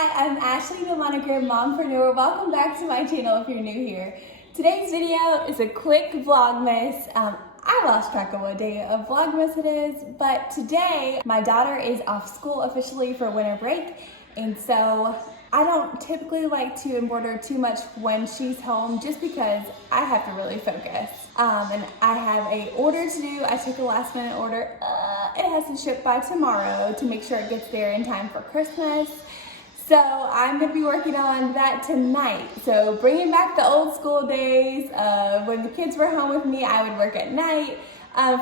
Hi, I'm Ashley, the Monogram Mompreneur. Welcome back to my channel if you're new here. Today's video is a quick Vlogmas. I lost track of what day of Vlogmas it is, but today my daughter is off school officially for winter break, and so I don't typically like to embroider too much when she's home just because I have to really focus. And I have a order to do. I took a last minute order. It has to ship by tomorrow to make sure it gets there in time for Christmas. So I'm gonna be working on that tonight. So bringing back the old school days of when the kids were home with me, I would work at night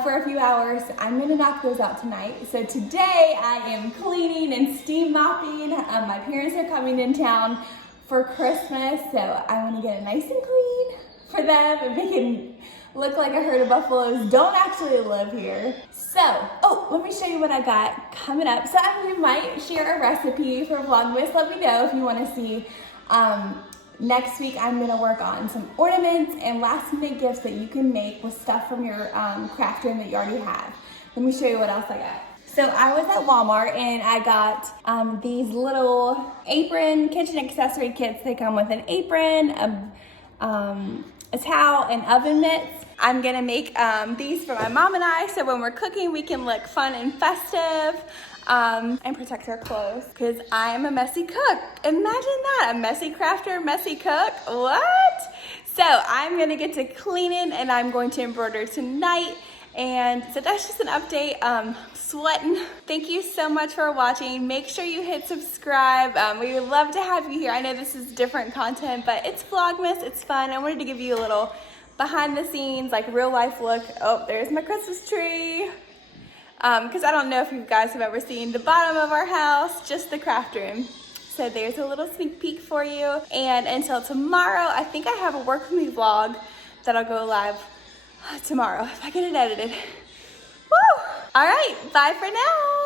for a few hours. I'm gonna knock those out tonight. So today I am cleaning and steam mopping. My parents are coming in town for Christmas, so I wanna get it nice and clean for them and make it look like a herd of buffaloes don't actually live here. So, let me show you what I got coming up. So I might share a recipe for Vlogmas. Let me know if you want to see. Next week I'm going to work on some ornaments and last minute gifts that you can make with stuff from your craft room that you already have. Let me show you what else I got. So I was at Walmart and I got these little apron kitchen accessory kits. They come with an apron, a towel, and oven mitts. I'm gonna make these for my mom and I, so when we're cooking, we can look fun and festive and protect our clothes, because I am a messy cook. Imagine that, a messy crafter, messy cook, what? So I'm gonna get to cleaning and I'm going to embroider tonight. And so that's just an update. Sweating. Thank you so much for watching. Make sure you hit subscribe. We would love to have you here. I know this is different content, but it's Vlogmas, it's fun. I wanted to give you a little behind the scenes, like real life look. Oh, there's my Christmas tree. Because I don't know if you guys have ever seen the bottom of our house, just the craft room. So there's a little sneak peek for you. And until tomorrow, I think I have a work with me vlog that'll go live tomorrow if I get it edited. Woo! All right, bye for now.